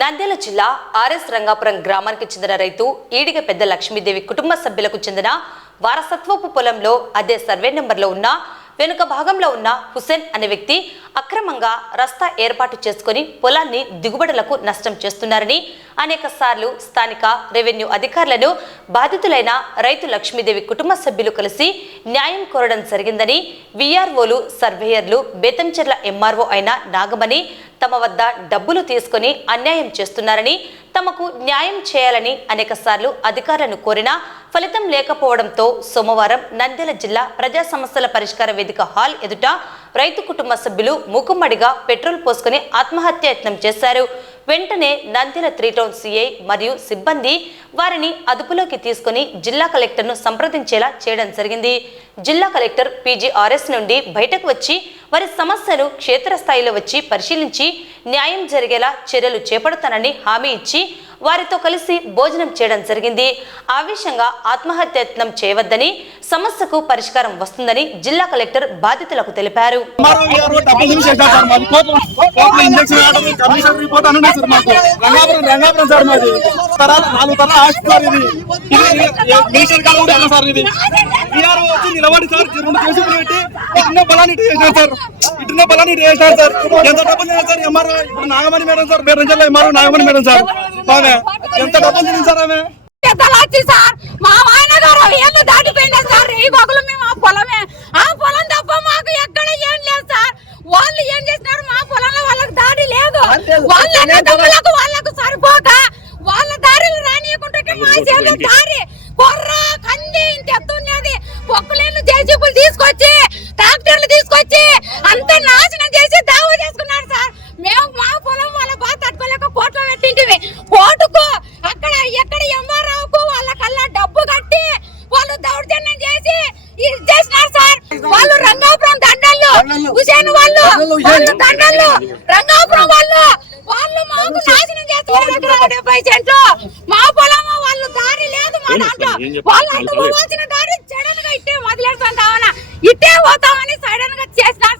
నంద్యాల జిల్లా ఆర్ఎస్ రంగాపురం గ్రామానికి చెందిన రైతు ఈడిగ పెద్ద లక్ష్మీదేవి కుటుంబ సభ్యులకు చెందిన వారసత్వపు పొలంలో అదే సర్వే నెంబర్లో ఉన్న వెనుక భాగంలో ఉన్న హుసేన్ అనే వ్యక్తి అక్రమంగా రస్తా ఏర్పాటు చేసుకుని పొలాన్ని దిగుబడులకు నష్టం చేస్తున్నారని అనేక సార్లు స్థానిక రెవెన్యూ అధికారులను బాధితులైన రైతు లక్ష్మీదేవి కుటుంబ సభ్యులు కలిసి న్యాయం కోరడం జరిగిందని విఆర్ఓలు సర్వేయర్లు బేతంచెర్ల ఎంఆర్ఓ అయిన నాగమణి తమ వద్ద డబ్బులు తీసుకుని అన్యాయం చేస్తున్నారని తమకు న్యాయం చేయాలని అనేక సార్లు అధికారులను కోరినా ఫలితం లేకపోవడంతో సోమవారం నంద్యాల జిల్లా ప్రజా సమస్యల పరిష్కార వేదిక హాల్ ఎదుట రైతు కుటుంబ సభ్యులు మూకుమ్మడిగా పెట్రోల్ పోసుకుని ఆత్మహత్యాయత్నం చేశారు. వెంటనే నంద్యాల 3 టౌన్ సిఐ మరియు సిబ్బంది వారిని అదుపులోకి తీసుకుని జిల్లా కలెక్టర్ను సంప్రదించేలా చేయడం జరిగింది. జిల్లా కలెక్టర్ PGRS నుండి బయటకు వచ్చి వారి సమస్యను క్షేత్రస్థాయిలో వచ్చి పరిశీలించి న్యాయం జరిగేలా చర్యలు చేపడతానని హామీ ఇచ్చి వారితో కలిసి భోజనం చేయడం జరిగింది. ఆవేశంగా ఆత్మహత్యాయత్నం చేయవద్దని, సమస్యకు పరిష్కారం వస్తుందని జిల్లా కలెక్టర్ బాధితులకు తెలిపారు. Nagamani madam sir, Nagamani madam sir ఎంత డబ్బులు తిని సార్ ఆమె మా ఆయన గారు ఏళ్ళు దాటిపోయినా సార్. ఈ గొగలు మేము ఆ పొలం తప్ప మాకు ఎక్కడ ఏం లేదు సార్. వాళ్ళు ఏం చేసినారు, మా పొలంలో వాళ్ళకి దాడి లేదు. వాళ్ళకు సరిపోక వాళ్ళ దారిలు రానియకుంటే మా చేతుల దారి కొర్ర కంది ఇంత ఎత్తున్నది. పొక్కులేళ్ళు జేసీబీలు తీసుకొచ్చి ట్రాక్టర్లు తీసుకొచ్చి అంత నాశనం చేసి దావా చేసుకున్నారు సార్. మేము మా పొలం వాళ్ళ బాధ తట్టుకోలేక కోర్టులో పెట్టింటివి. కోర్టుకు అక్కడ ఎక్కడ ఎంఆర్ఓకు వాళ్ళకల్లా డబ్బు కట్టి వాళ్ళు దౌర్జన్యం చేసి ఇది చేసినారు సార్. వాళ్ళు రంగాపురం దండలు, హుసేన్ వాళ్ళు దండలు, రంగాపురం వాళ్ళు మాకు నాశనం చేస్తున్నారు. 70 సెంట్లు మా పొలం వాళ్ళు దారి లేదు. మా దాంట్లో వాళ్ళు పోవాల్సిన దారి సడన్ గా ఇట్టే వదిలేస్తాం కావున ఇట్టే పోతామని సడన్ గా చేసినారు.